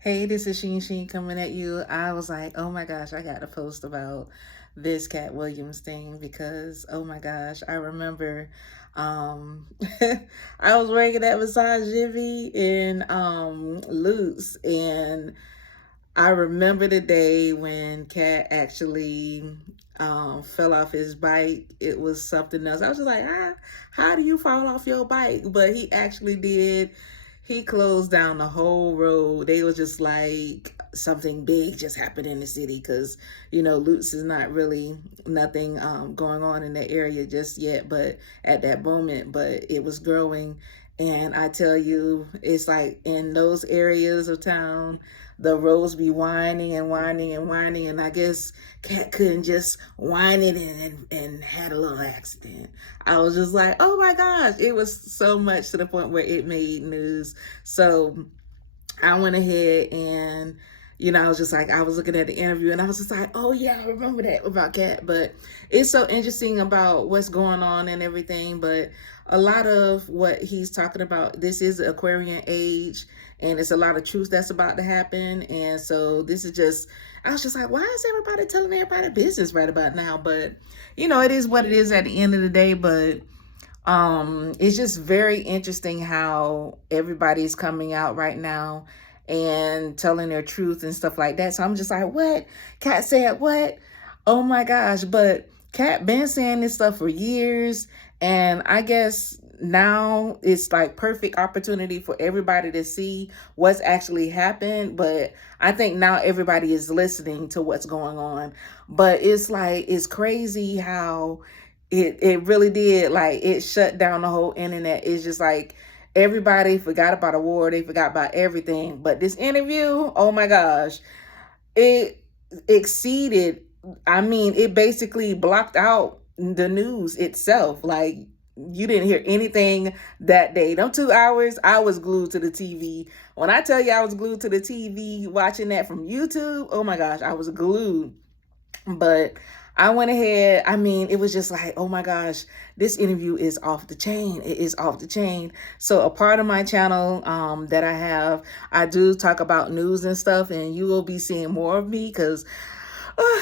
Hey, this is Sheen coming at you. I was like, oh my gosh, I got to post about this Katt Williams thing because, oh my gosh, I remember um, I was working at Massage Jimmy in Lutz, and I remember the day when Katt actually fell off his bike. It was something else. I was just like, how do you fall off your bike? But he actually did. He closed down the whole road. They were just like something big just happened in the city because, Lutz is not really nothing going on in that area just yet, but at that moment, but it was growing. And I tell you, it's like in those areas of town, the roads be whining and whining and whining, and I guess Katt couldn't just whine it and had a little accident. I was just like, oh my gosh, it was so much to the point where it made news. So I went ahead and, I was just like, I was looking at the interview and I was just like, oh yeah, I remember that about Katt. But it's so interesting about what's going on and everything. But a lot of what he's talking about, this is the Aquarian age, and it's a lot of truth that's about to happen. And so this is just, I was just like, why is everybody telling everybody business right about now? But, it is what it is at the end of the day. But it's just very interesting how everybody's coming out right now and telling their truth and stuff like that. So I'm just like, what? Katt said what? Oh my gosh. But Katt been saying this stuff for years, and I guess now it's like perfect opportunity for everybody to see what's actually happened. But I think now everybody is listening to what's going on. But it's like, it's crazy how it really did, like, it shut down the whole internet. It's just like everybody forgot about a war, they forgot about everything. But this interview, oh my gosh, it exceeded, I mean, it basically blocked out the news itself. Like, you didn't hear anything that day. Them 2 hours, I was glued to the TV. When I tell you I was glued to the TV watching that from YouTube, oh my gosh, I was glued. But I went ahead. I mean, it was just like, oh my gosh, this interview is off the chain. It is off the chain. So a part of my channel that I have, I do talk about news and stuff, and you will be seeing more of me because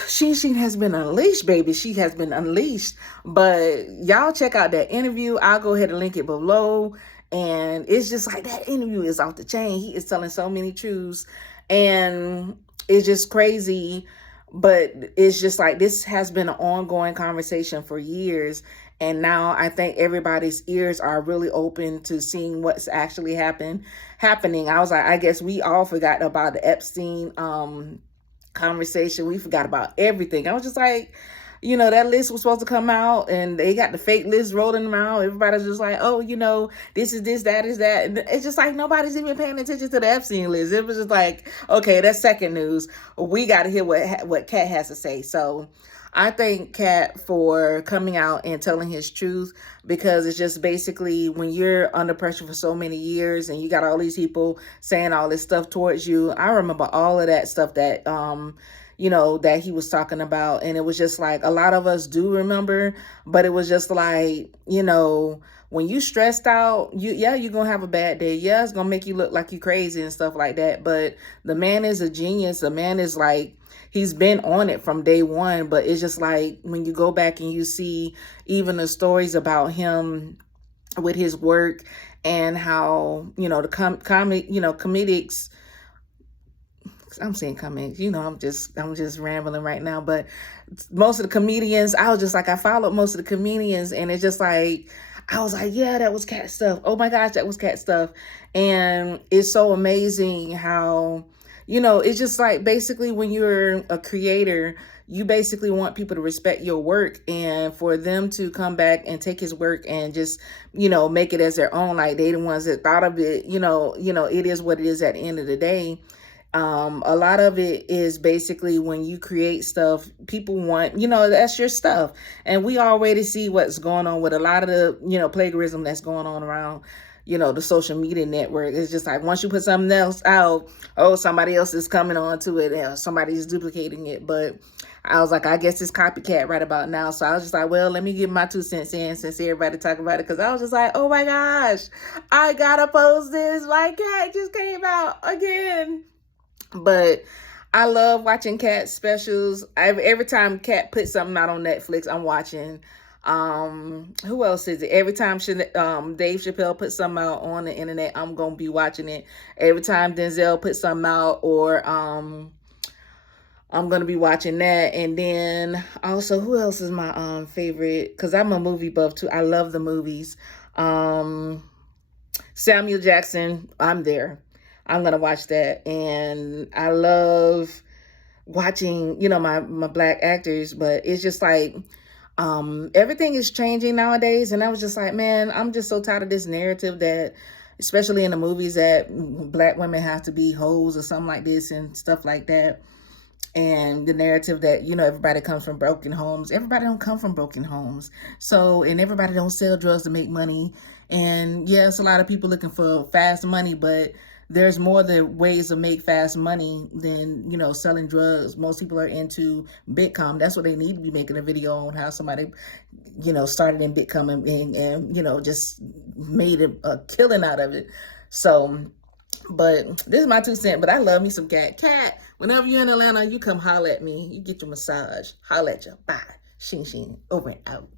she has been unleashed, baby. She has been unleashed. But y'all check out that interview. I'll go ahead and link it below. And it's just like, that interview is off the chain. He is telling so many truths. And it's just crazy. But it's just like, this has been an ongoing conversation for years. And now I think everybody's ears are really open to seeing what's actually happening. I was like, I guess we all forgot about the Epstein conversation. We forgot about everything. I was just like, that list was supposed to come out, and they got the fake list rolling around. Everybody's just like, oh, this is this, that is that. And it's just like, nobody's even paying attention to the Epstein list. It was just like, okay, that's second news. We got to hear what Katt has to say. So I thank Katt for coming out and telling his truth, because it's just basically, when you're under pressure for so many years and you got all these people saying all this stuff towards you. I remember all of that stuff that that he was talking about. And it was just like, a lot of us do remember, but it was just like, when you stressed out, you're going to have a bad day. Yeah, it's going to make you look like you crazy and stuff like that. But the man is a genius. The man is like, he's been on it from day one. But it's just like, when you go back and you see even the stories about him with his work, and how, the comedics, I'm saying comics, I'm just rambling right now. But most of the comedians, I was just like, I followed most of the comedians, and it's just like, I was like, yeah, that was Katt stuff. Oh my gosh, that was Katt stuff. And it's so amazing how, it's just like, basically, when you're a creator, you basically want people to respect your work, and for them to come back and take his work and just, make it as their own. Like, they the ones that thought of it, it is what it is at the end of the day. A lot of it is basically, when you create stuff, people want, that's your stuff. And we already see what's going on with a lot of the, plagiarism that's going on around, the social media network. It's just like, once you put something else out, oh, somebody else is coming on to it, or somebody's duplicating it. But I was like, I guess it's copycat right about now. So I was just like, well, let me give my 2 cents in, since everybody talk about it. Because I was just like, oh my gosh, I gotta post this. My Katt just came out again. But I love watching Katt specials. Every time Katt puts something out on Netflix, I'm watching. Who else is it? Every time Dave Chappelle puts something out on the internet, I'm gonna be watching it. Every time Denzel puts something out, or I'm gonna be watching that. And then also, who else is my favorite? Because I'm a movie buff too. I love the movies. Samuel Jackson, I'm there. I'm gonna watch that. And I love watching, my black actors, but it's just like everything is changing nowadays. And I was just like, man, I'm just so tired of this narrative that, especially in the movies, that black women have to be hoes or something like this and stuff like that. And the narrative that, everybody comes from broken homes. Everybody don't come from broken homes. So, and everybody don't sell drugs to make money. And yes, a lot of people looking for fast money, but there's more than ways to make fast money than, selling drugs. Most people are into Bitcoin. That's what they need to be making a video on, how somebody, started in Bitcoin and just made a killing out of it. So, but this is my 2 cents. But I love me some Katt. Katt, whenever you're in Atlanta, you come holler at me. You get your massage. Holler at you. Bye. Shing, shing. Over and out.